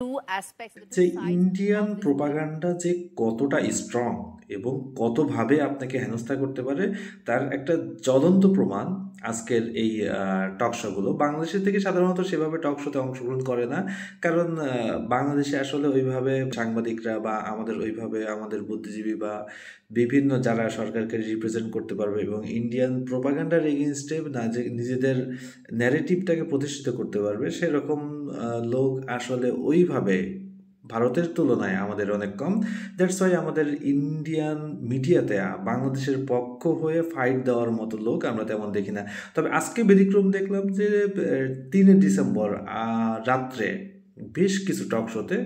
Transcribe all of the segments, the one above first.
two aspects, the যে two sides Indian of this coin. Propaganda যে কতটা strong এবং কতভাবে আপনাকে হেনস্থা করতে পারে তার একটা জ্বলন্ত প্রমাণ আজকের এই টক শোগুলো। বাংলাদেশের থেকে সাধারণত সেভাবে টক শোতে অংশগ্রহণ করে না, কারণ বাংলাদেশে আসলে ওইভাবে সাংবাদিকরা বা আমাদের ওইভাবে আমাদের বুদ্ধিজীবী বা বিভিন্ন যারা সরকারকে রিপ্রেজেন্ট করতে পারবে এবং ইন্ডিয়ান প্রোপাগান্ডার এগেনস্টে না যে নিজেদের ন্যারেটিভটাকে প্রতিষ্ঠিত করতে পারবে সেরকম লোক আসলে ওইভাবে ভারতের তুলনায় আমাদের অনেক কম। দ্যাটস ওয়াই আমাদের ইন্ডিয়ান মিডিয়াতে বাংলাদেশের পক্ষ হয়ে ফাইট দেওয়ার মতো লোক আমরা তেমন দেখি না। তবে আজকে ব্যতিক্রম দেখলাম যে 3 ডিসেম্বর রাত্রে বেশ কিছু টক শোতে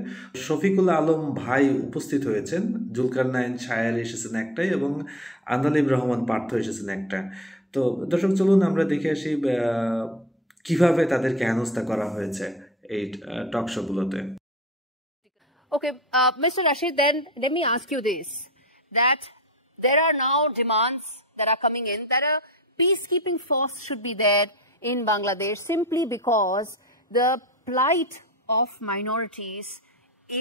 শফিকুল আলম ভাই উপস্থিত হয়েছেন, জুলকারনাইন শায়ের এসেছেন একটাই এবং আন্দালিব রহমান পার্থ এসেছেন একটা। তো দর্শক চলুন আমরা দেখে আসি কিভাবে তাদেরকে হেনস্থা করা হয়েছে এই টক শোগুলোতে। Okay, Mr. Rashid, then let me ask you this, that there are now demands that are coming in that a peacekeeping force should be there in Bangladesh simply because the plight of minorities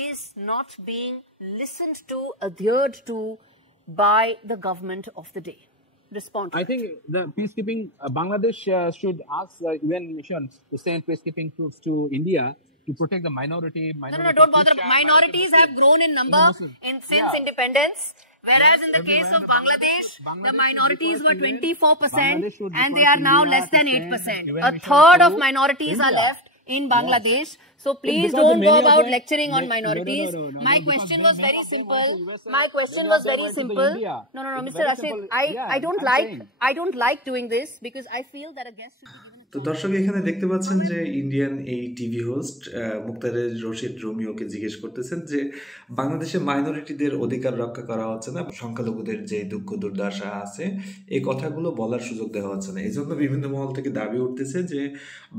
is not being listened to, adhered to by the government of the day. Respond to I that. think the peacekeeping, Bangladesh should ask the UN missions to send peacekeeping troops to India to protect the minority. No, don't bother. Minorities have grown in number since independence. Whereas in the case of Bangladesh, the minorities were 24% and they are now less than 8%. A third of minorities are left in Bangladesh. So please don't go about lecturing on minorities. My question was very simple. My question was very simple. No, Mr. Rashid, I don't like doing this because I feel that a guest should be given. তো দর্শক এখানে দেখতে পাচ্ছেন যে Indian এই TV host মুক্তারের Rashid রোমিওকে জিজ্ঞেস করতেছেন যে বাংলাদেশে মাইনরিটিদের অধিকার রক্ষা করা হচ্ছে না, সংখ্যালঘুদের যে দুঃখ দুর্দশা আছে এই কথাগুলো বলার সুযোগ দেওয়া হচ্ছে না। এই জন্য বিভিন্ন মহল থেকে দাবি উঠতেছে যে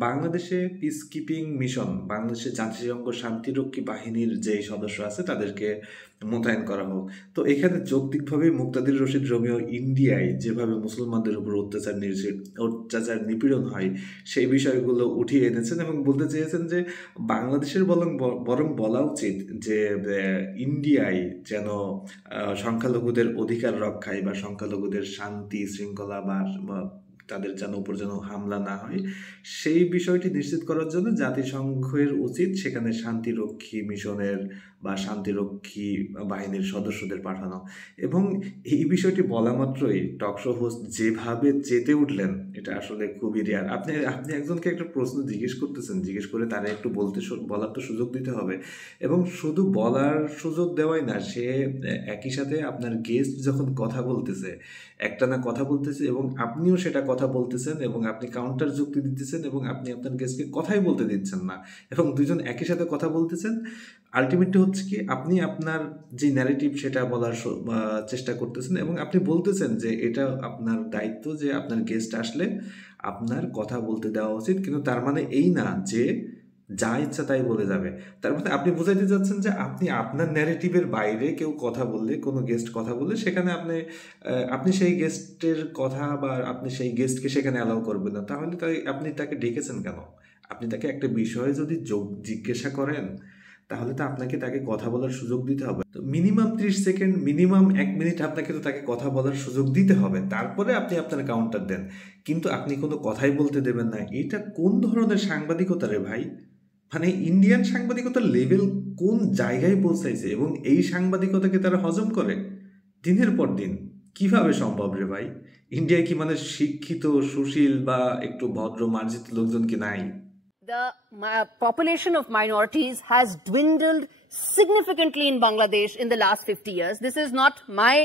বাংলাদেশে পিস কিপিং মিশন, বাংলাদেশের জাতিসংঘ শান্তিরক্ষী বাহিনীর যে সদস্য আছে তাদেরকে মোতায়েন করা হোক। তো এখানে যৌক্তিকভাবে মুক্তাদির রশিদ রোমিও ইন্ডিয়ায় যেভাবে মুসলমানদের উপর অত্যাচার নিপীড়ন হয় সেই বিষয়গুলো উঠিয়ে এনেছেন এবং বলতে চেয়েছেন যে বাংলাদেশের বরং বলা উচিত যে ইন্ডিয়ায় যেন সংখ্যালঘুদের অধিকার রক্ষায় বা সংখ্যালঘুদের শান্তি শৃঙ্খলা বা তাদের যেন উপর যেন হামলা না হয় সেই বিষয়টি নিশ্চিত করার জন্য জাতিসংঘের উচিত সেখানে শান্তিরক্ষী মিশনের বা শান্তিরক্ষী বাহিনীর সদস্যদের পাঠানো। এবং এই বিষয়টি বলা মাত্রই টকশো হোস্ট যেভাবে চেতে উঠলেন এটা আসলে খুবই রেয়ার। আপনি একজনকে একটা প্রশ্ন জিজ্ঞেস করতেছেন, জিজ্ঞেস করে তারা একটু বলার তো সুযোগ দিতে হবে এবং শুধু বলার সুযোগ দেওয়াই না, সে একই সাথে আপনার গেস্ট যখন কথা বলতেছে একটানা কথা বলতেছে এবং আপনিও সেটা কথা বলতেছেন এবং আপনি কাউন্টার যুক্তি দিতেছেন এবং আপনি আপনার গেস্টকে কথাই বলতে দিচ্ছেন না এবং দুজন একই সাথে কথা বলতেছেন। আলটিমেটলি হচ্ছে কি আপনি আপনার যে ন্যারেটিভ সেটা বলার চেষ্টা করতেছেন এবং আপনি বলতেছেন যে এটা আপনার দায়িত্ব যে আপনার গেস্ট আসলে আপনার কথা বলতে দেওয়া উচিত, কিন্তু তার মানে এই না যে যা ইচ্ছা তাই বলে যাবে। তার মানে আপনি বোঝাইতে যাচ্ছেন যে আপনি আপনার ন্যারেটিভের বাইরে কেউ কথা বললে, কোনো গেস্ট কথা বললে সেখানে আপনি সেই গেস্টের কথা বা আপনি সেই গেস্টকে সেখানে অ্যালাউ করবেন না। তাহলে আপনি তাকে ডেকেছেন কেন? আপনি তাকে একটা বিষয়ে যদি জিজ্ঞাসা করেন তাহলে তো আপনাকে তাকে কথা বলার সুযোগ দিতে হবে। তো মিনিমাম 30 সেকেন্ড, মিনিমাম 1 মিনিট আপনাকে তো তাকে কথা বলার সুযোগ দিতে হবে, তারপরে আপনি আপনার কাউন্টার দেন। কিন্তু আপনি কোনো কথাই বলতে দেবেন না, এটা কোন ধরনের সাংবাদিকতা রে ভাই? মানে ইন্ডিয়ান সাংবাদিকতার লেভেল কোন জায়গায় পৌঁছাইছে এবং এই সাংবাদিকতাকে তারা হজম করে দিনের পর দিন? কিভাবে সম্ভব রে ভাই? ইন্ডিয়ায় কি মানে শিক্ষিত সুশীল বা একটু ভদ্র মার্জিত লোকজন কি নাই? The population of minorities has dwindled significantly in Bangladesh in the last 50 years. This is not my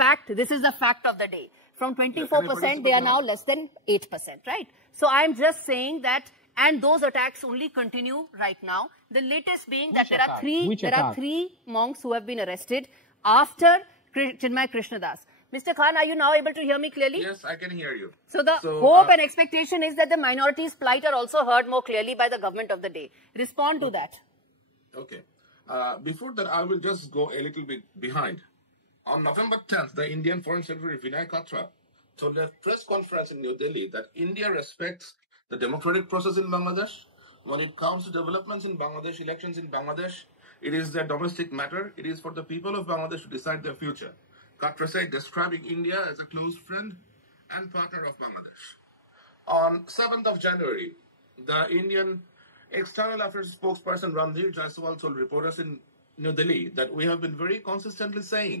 fact. This is the fact of the day. From 24%, they are now less than 8%, right? So I'm just saying that, and those attacks only continue right now. The latest being that there are three monks who have been arrested after Chinmay Krishnadas. Mr. Khan, are you now able to hear me clearly? Yes, I can hear you. So the hope and expectation is that the minorities' plight are also heard more clearly by the government of the day. Respond to that. Okay. Before that, I will just go a little bit behind. On November 10th, the Indian Foreign Secretary Vinay Katra told a press conference in New Delhi that India respects the democratic process in Bangladesh, when it comes to developments in Bangladesh, elections in Bangladesh, it is their domestic matter. It is for the people of Bangladesh to decide their future. Katrasai describing India as a close friend and partner of Bangladesh. On 7th of January, the Indian External Affairs spokesperson Ranveer Jaiswal told reporters in New Delhi that we have been very consistently saying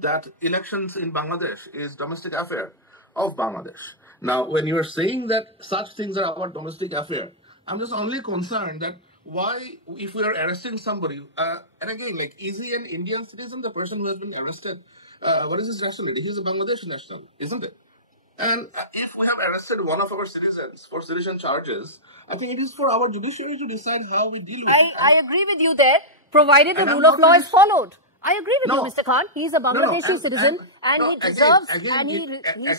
that elections in Bangladesh is domestic affair of Bangladesh. Now, when you are saying that such things are our domestic affair, I'm just only concerned that why, if we are arresting somebody, and again, like, is he an Indian citizen, the person who has been arrested? What is his nationality? He's a Bangladeshi national, isn't it? And if we have arrested one of our citizens for sedition charges, I think it is for our judiciary to decide how we deal with it. I agree with you there, provided the rule of law is followed. I agree with you, Mr. Khan. He's a Bangladeshi citizen, and he deserves, and he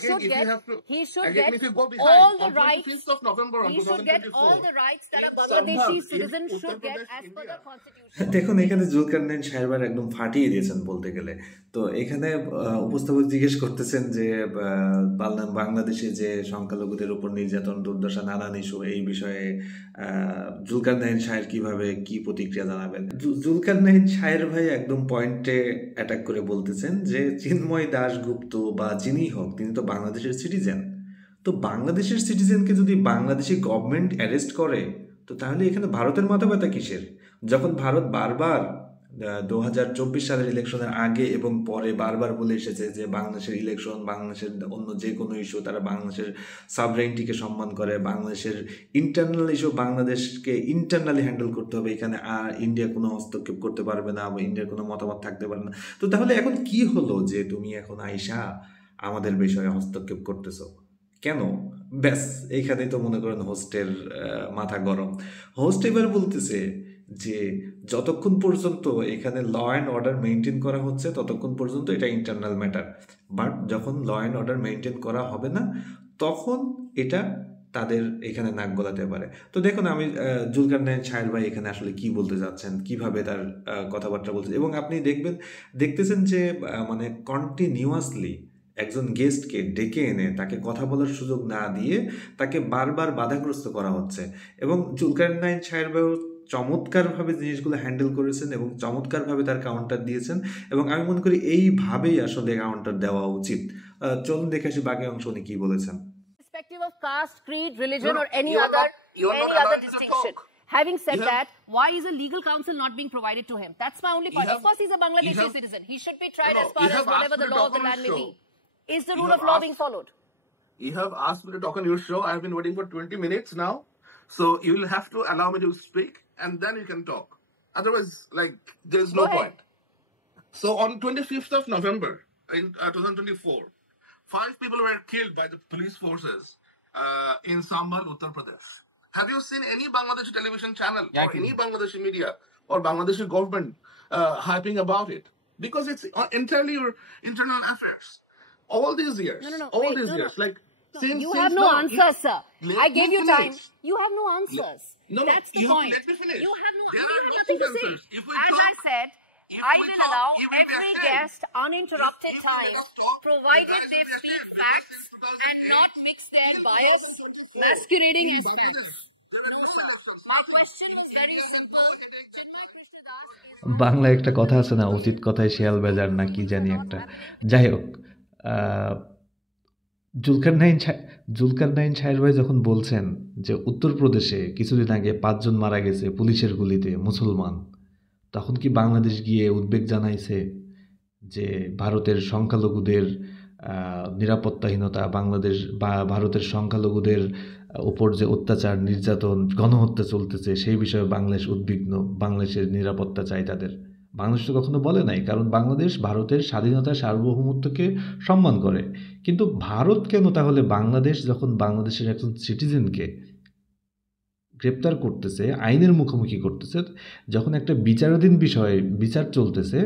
should get all the rights. He should get all the rights that a Bangladeshi citizen should get as per the constitution. দেখুন, এখানে জুলকারনাইন সাহেব একদম ফাটিয়ে দিয়েছেন বলতে গেলে। তো এখানে উপস্থাপক জিজ্ঞেস করতেছেন যে বাংলাদেশে যে সংখ্যালঘুদের উপর নির্যাতন, দুর্দশা, নানান ইস্যু, এই বিষয়ে জুলকারনাইন সাহেব কিভাবে কি প্রতিক্রিয়া জানাবেন। জুলকারনাইন সাহেব ভাই একদম পয়েন্টে অ্যাটাক করে বলতেছেন যে চিন্ময় দাশগুপ্ত বা যিনি হোক, তিনি তো বাংলাদেশের সিটিজেন। তো বাংলাদেশের সিটিজেনকে যদি বাংলাদেশি গভর্নমেন্ট অ্যারেস্ট করে, তো তাহলে এখানে ভারতের মাথা ব্যথা কিসের? যখন ভারত বারবার 2024 সালের ইলেকশনের আগে এবং পরে বারবার বলে এসেছে যে বাংলাদেশের ইলেকশন, বাংলাদেশের অন্য যে কোনো ইস্যু, তারা বাংলাদেশের সাবরেইনিটিকে সম্মান করে, বাংলাদেশের ইন্টারনাল ইস্যু বাংলাদেশকে ইন্টারনালি হ্যান্ডেল করতে হবে, এখানে আর ইন্ডিয়া কোনো হস্তক্ষেপ করতে পারবে না বা ইন্ডিয়ার কোনো মতামত থাকতে পারে না। তো তাহলে এখন কি হলো যে তুমি এখন আইসা আমাদের বিষয়ে হস্তক্ষেপ করতেছো কেন? ব্যাস এইখানেই তো মনে করেন হোস্টের মাথা গরম। হোস্ট এবার বলতেছে যে যতক্ষণ পর্যন্ত এখানে ল অ্যান্ড অর্ডার মেনটেন করা হচ্ছে ততক্ষণ পর্যন্ত এটা ইন্টারনাল ম্যাটার, বাট যখন ল অ্যান্ড অর্ডার মেনটেন করা হবে না তখন এটা তাদের এখানে নাক গলাতে পারে। তো দেখুন, আমি জুলকারনাইন সাহেব ভাই এখানে আসলে কি বলতে যাচ্ছেন, কিভাবে তার কথাবার্তা বলছে, এবং আপনি দেখতেছেন যে মানে কন্টিনিউয়াসলি একজন গেস্টকে ডেকে এনে তাকে কথা বলার সুযোগ না দিয়ে তাকে বারবার বাধাগ্রস্ত করা হচ্ছে। এবং জুলকারনাইন সাহেব চমৎকারভাবে জিনিসগুলো হ্যান্ডেল করেছেন এবং চমৎকারভাবে তার কাউন্টার দিয়েছেন, এবং আমি মনে করি এইভাবেই আসলে কাউন্টার দেওয়া উচিত। চলুন দেখে আসি বাকি অংশ উনি কি বলেছেন। Irrespective of caste, creed, religion, or any other distinction. Having said that, why is a legal counsel not being provided to him? That's my only point. Of course, he's a Bangladeshi citizen. He should be tried as far as whatever the law of the land may be. Is the rule of law being followed? You have asked me to talk on your show. I've been waiting for 20 minutes now. So you will have to allow me to speak and then you can talk. Otherwise, like, there's no point. So on 25th of November in 2024, 5 people were killed by the police forces in Sambhal, Uttar Pradesh. Have you seen any Bangladeshi television channel or any Bangladeshi media or Bangladeshi government hyping about it? Because it's entirely your internal affairs. All these years, like, since you have no answers, sir. I gave you time. You have no answers. That's the point. Let me finish. You have nothing to say. As I said, I will allow every guest uninterrupted time, provided they speak facts and not mix their bias masquerading as facts. No, sir. My question was very simple. Chinmay Krishna Das Bangla একটা কথা আছে না, উচিত কথায় শিয়াল বেজার না কি জানি একটা। যাই হোক, জুলকারনাইন সাহেব ভাই যখন বলছেন যে উত্তরপ্রদেশে কিছুদিন আগে 5 জন মারা গেছে পুলিশের গুলিতে মুসলমান, তখন কি বাংলাদেশ গিয়ে উদ্বেগ জানাইছে যে ভারতের সংখ্যালঘুদের নিরাপত্তাহীনতা, বাংলাদেশ বা ভারতের সংখ্যালঘুদের উপর যে অত্যাচার, নির্যাতন, গণহত্যা চলতেছে সেই বিষয়ে বাংলাদেশ উদ্বিগ্ন, বাংলাদেশের নিরাপত্তা চাই তাদের? বাংলাদেশ তো কখনো বলে নাই, কারণ বাংলাদেশ ভারতের স্বাধীনতা, সার্বভৌমত্বকে সম্মান করে। কিন্তু ভারত কেন তাহলে বাংলাদেশ যখন বাংলাদেশের একজন সিটিজেনকে গ্রেপ্তার করতেছে, আইনের মুখোমুখি করতেছে, যখন একটা বিচারাধীন বিষয়ে বিচার চলতেছে,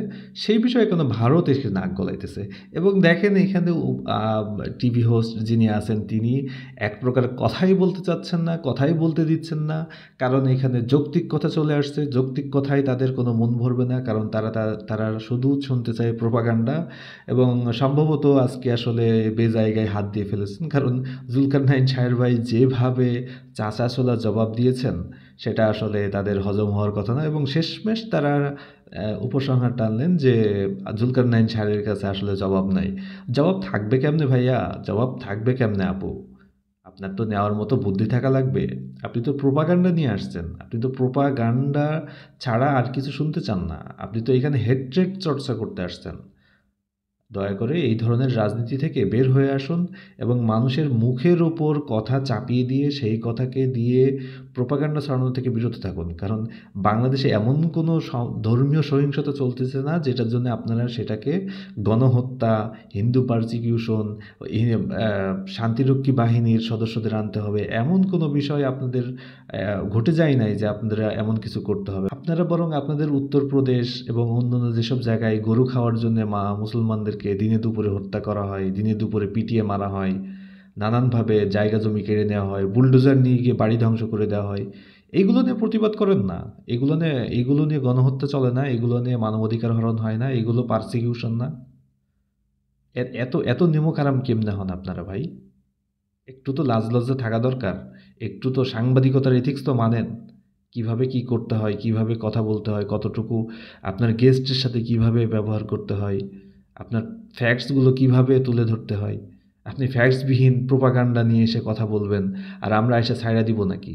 সেই বিষয়ে কেন ভারত এসে নাক গলাইতেছে? এবং দেখেন এখানে টিভি হোস্ট যিনি আছেন তিনি এক প্রকার কথাই বলতে চাচ্ছেন না, কথাই বলতে দিচ্ছেন না, কারণ এখানে যৌক্তিক কথা চলে আসছে। যৌক্তিক কথায় তাদের কোনো মন ভরবে না, কারণ তারা শুধু শুনতে চায় প্রোপাগান্ডা। এবং সম্ভবত আজকে আসলে বেজায়গায় হাত দিয়ে ফেলেছেন, কারণ জুলকারনাইন সাহেব ভাই যেভাবে চাচাছোলা জবাব দিয়েছেন সেটা আসলে তাদের হজম হওয়ার কথা না, এবং শেষমেশ তারা উপসংহার টানলেন যে জুলকারনাইন স্যারের কাছে আসলে জবাব নাই। জবাব থাকবে কেমনে ভাইয়া, জবাব থাকবে কেমনে আপু? আপনার তো নেওয়ার মতো বুদ্ধি থাকা লাগবে। আপনি তো প্রোপাগান্ডা নিয়ে আসছেন, আপনি তো প্রোপাগান্ডা ছাড়া আর কিছু শুনতে চান না, আপনি তো এখানে হেট্রেড চর্চা করতে আসছেন। দয়া করে এই ধরনের রাজনীতি থেকে বের হয়ে আসুন এবং মানুষের মুখের উপর কথা চাপিয়ে দিয়ে সেই কথাকে দিয়ে প্রোপাগান্ডা ছড়ানো থেকে বিরত থাকুন। কারণ বাংলাদেশে এমন কোনো ধর্মীয় সহিংসতা চলতেছে না যেটার জন্য আপনারা সেটাকে গণহত্যা, হিন্দু পারসিকিউশন, শান্তিরক্ষী বাহিনীর সদস্যদের আনতে হবে, এমন কোনো বিষয় আপনাদের ঘটে যায় নাই যে আপনারা এমন কিছু করতে হবে। আপনারা বরং আপনাদের উত্তরপ্রদেশ এবং অন্যান্য যেসব জায়গায় গরু খাওয়ার জন্য মুসলমানদেরকে দিনে দুপুরে হত্যা করা হয়, দিনে দুপুরে পিটিয়ে মারা হয়, নানানভাবে জায়গা জমি কেড়ে নেওয়া হয়, বুলডোজার নিয়ে গিয়ে বাড়ি ধ্বংস করে দেওয়া হয়, এগুলো নিয়ে প্রতিবাদ করেন না। এগুলো নিয়ে গণহত্যা চলে না, এগুলো নিয়ে মানবাধিকার হরণ হয় না, এগুলো পারসিকিউশন না। এত এত নিমখারাম কেমনে হন আপনারা ভাই? একটু তো লাজ লজ্জা থাকা দরকার, একটু তো সাংবাদিকতার এথিক্স তো মানেন। কিভাবে কি করতে হয়, কিভাবে কথা বলতে হয়, কতটুকু আপনার গেস্টের সাথে কিভাবে ব্যবহার করতে হয়, আপনার ফ্যাক্টসগুলো কিভাবে তুলে ধরতে হয়। আপনি ফ্যাক্টসবিহীন প্রোপাগান্ডা নিয়ে এসে কথা বলবেন আর আমরা এসে ছাইড়া দিব নাকি?